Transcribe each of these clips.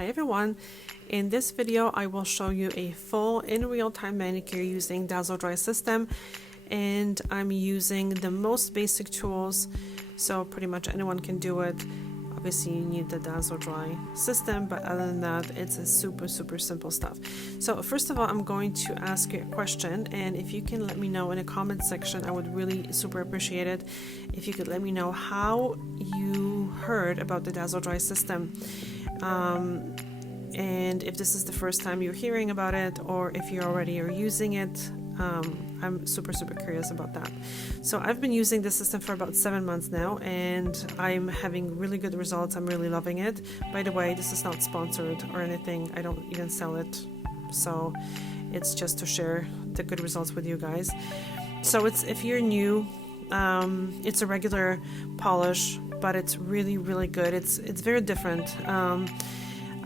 Hi everyone, in this video I will show you a full in real-time manicure using Dazzle Dry system, and I'm using the most basic tools, so pretty much anyone can do it. Obviously you need the Dazzle Dry system, but other than that it's a super simple stuff. So first of all, I'm going to ask you a question, and if you can let me know in the comment section, I would really super appreciate it if you could let me know how you heard about the Dazzle Dry system. And if this is the first time you're hearing about it, or if you already are using it, I'm super curious about that. So I've been using the system for about 7 months now, and I'm having really good results. I'm really loving it. By the way, this is not sponsored or anything. I don't even sell it, so it's just to share the good results with you guys. So it's, if you're new, it's a regular polish, but it's really good. It's very different.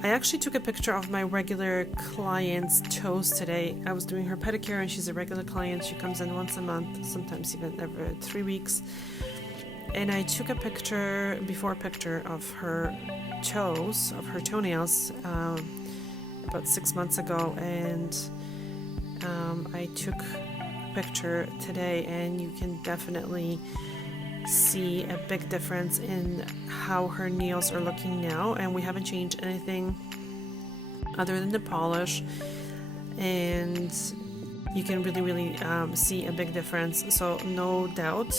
I actually took a picture of my regular client's toes today. I was doing her pedicure, and she's a regular client. She comes in once a month, sometimes even every 3 weeks. And I took a picture, before picture of her toes, of her toenails, about 6 months ago. And I took a picture today, and you can definitely see a big difference in how her nails are looking now, and we haven't changed anything other than the polish, and you can really see a big difference. So no doubt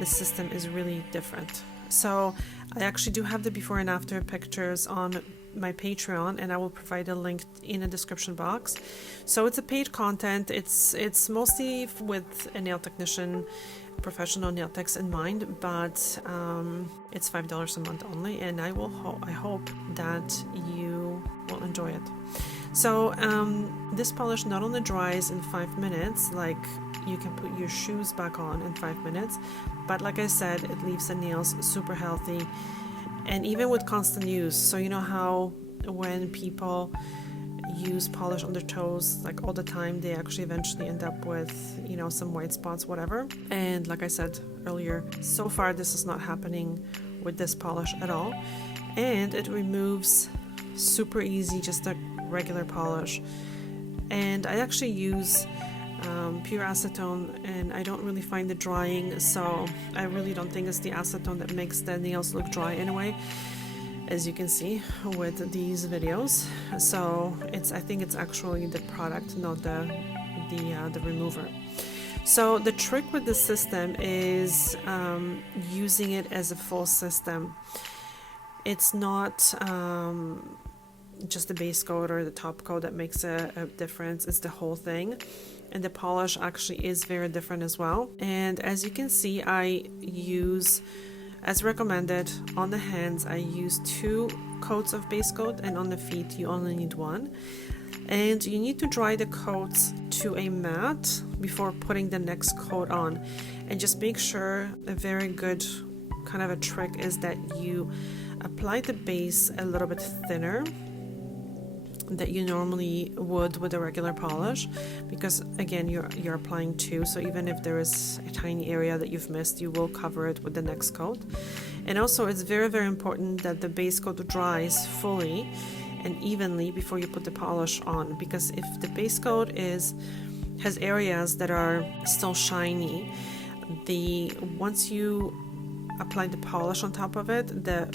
the system is really different. So I actually do have the before and after pictures on my Patreon, and I will provide a link in the description box. So it's a paid content. It's mostly with a nail technician, professional nail techs in mind, but it's $5 a month only, and I hope that you will enjoy it. So this polish not only dries in 5 minutes, like you can put your shoes back on in 5 minutes, but like I said, it leaves the nails super healthy, and even with constant use. So you know how when people use polish on their toes like all the time, they actually eventually end up with, you know, some white spots, whatever. And like I said earlier, so far this is not happening with this polish at all, and it removes super easy, just a regular polish. And I actually use pure acetone, and I don't really find it drying, so I really don't think it's the acetone that makes the nails look dry anyway, as you can see with these videos. So I think it's actually the product, not the remover. So the trick with the system is using it as a full system. It's not just the base coat or the top coat that makes a difference. It's the whole thing, and the polish actually is very different as well. And as you can see, I use, as recommended, on the hands I use 2 coats of base coat, and on the feet you only need 1. And you need to dry the coats to a matte before putting the next coat on. And just make sure, a very good kind of a trick is that you apply the base a little bit thinner that you normally would with a regular polish, because again you're applying 2, so even if there is a tiny area that you've missed, you will cover it with the next coat. And also it's very important that the base coat dries fully and evenly before you put the polish on, because if the base coat has areas that are still shiny, once you apply the polish on top of it, the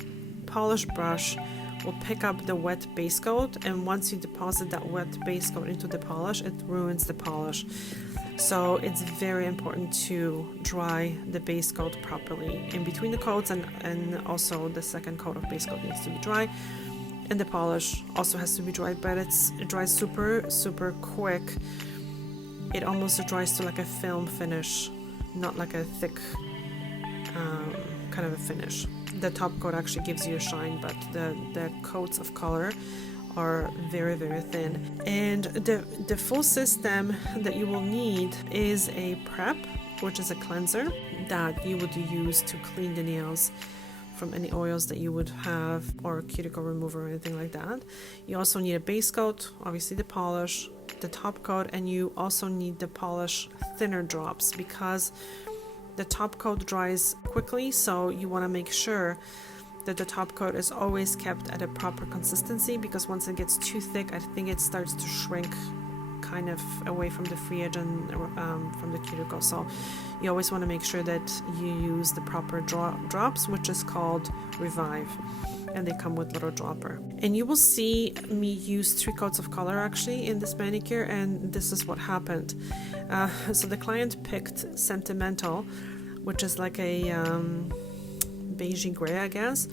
polish brush will pick up the wet base coat, and once you deposit that wet base coat into the polish, it ruins the polish. So it's very important to dry the base coat properly in between the coats, and also the second coat of base coat needs to be dry, and the polish also has to be dry, but it dries super quick. It almost dries to like a film finish, not like a thick kind of a finish. The top coat actually gives you a shine, but the coats of color are very thin. And the full system that you will need is a prep, which is a cleanser that you would use to clean the nails from any oils that you would have, or cuticle remover or anything like that. You also need a base coat, obviously the polish, the top coat, and you also need the polish thinner drops, because the top coat dries quickly, so you want to make sure that the top coat is always kept at a proper consistency, because once it gets too thick, I think it starts to shrink kind of away from the free edge and from the cuticle. So you always want to make sure that you use the proper drops, which is called Revive, and they come with little dropper. And you will see me use 3 coats of color actually in this manicure, and this is what happened. So the client picked Sentimental, which is like a beigey gray, I guess.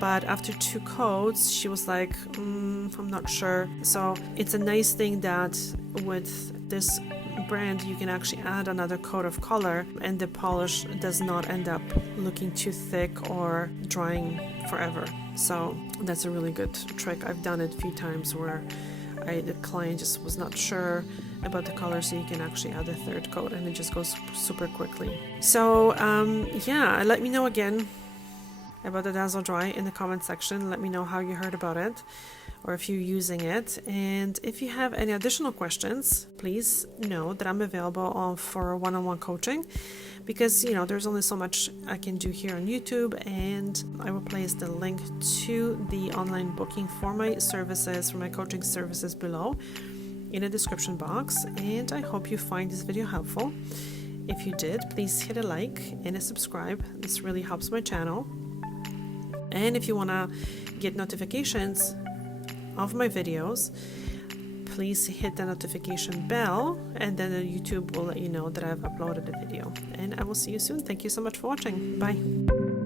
But after 2 coats, she was like, I'm not sure. So it's a nice thing that with this brand, you can actually add another coat of color and the polish does not end up looking too thick or drying forever. So that's a really good trick. I've done it a few times where the client just was not sure about the color, so you can actually add a 3rd coat and it just goes super quickly. So yeah, let me know again about the Dazzle Dry in the comment section. Let me know how you heard about it or if you're using it. And if you have any additional questions, please know that I'm available for one-on-one coaching, because there's only so much I can do here on YouTube, and I will place the link to the online booking for my services, for my coaching services below in the description box. And I hope you find this video helpful. If you did, please hit a like and a subscribe. This really helps my channel. And if you want to get notifications of my videos, please hit the notification bell, and then YouTube will let you know that I've uploaded a video. And I will see you soon. Thank you so much for watching. Bye.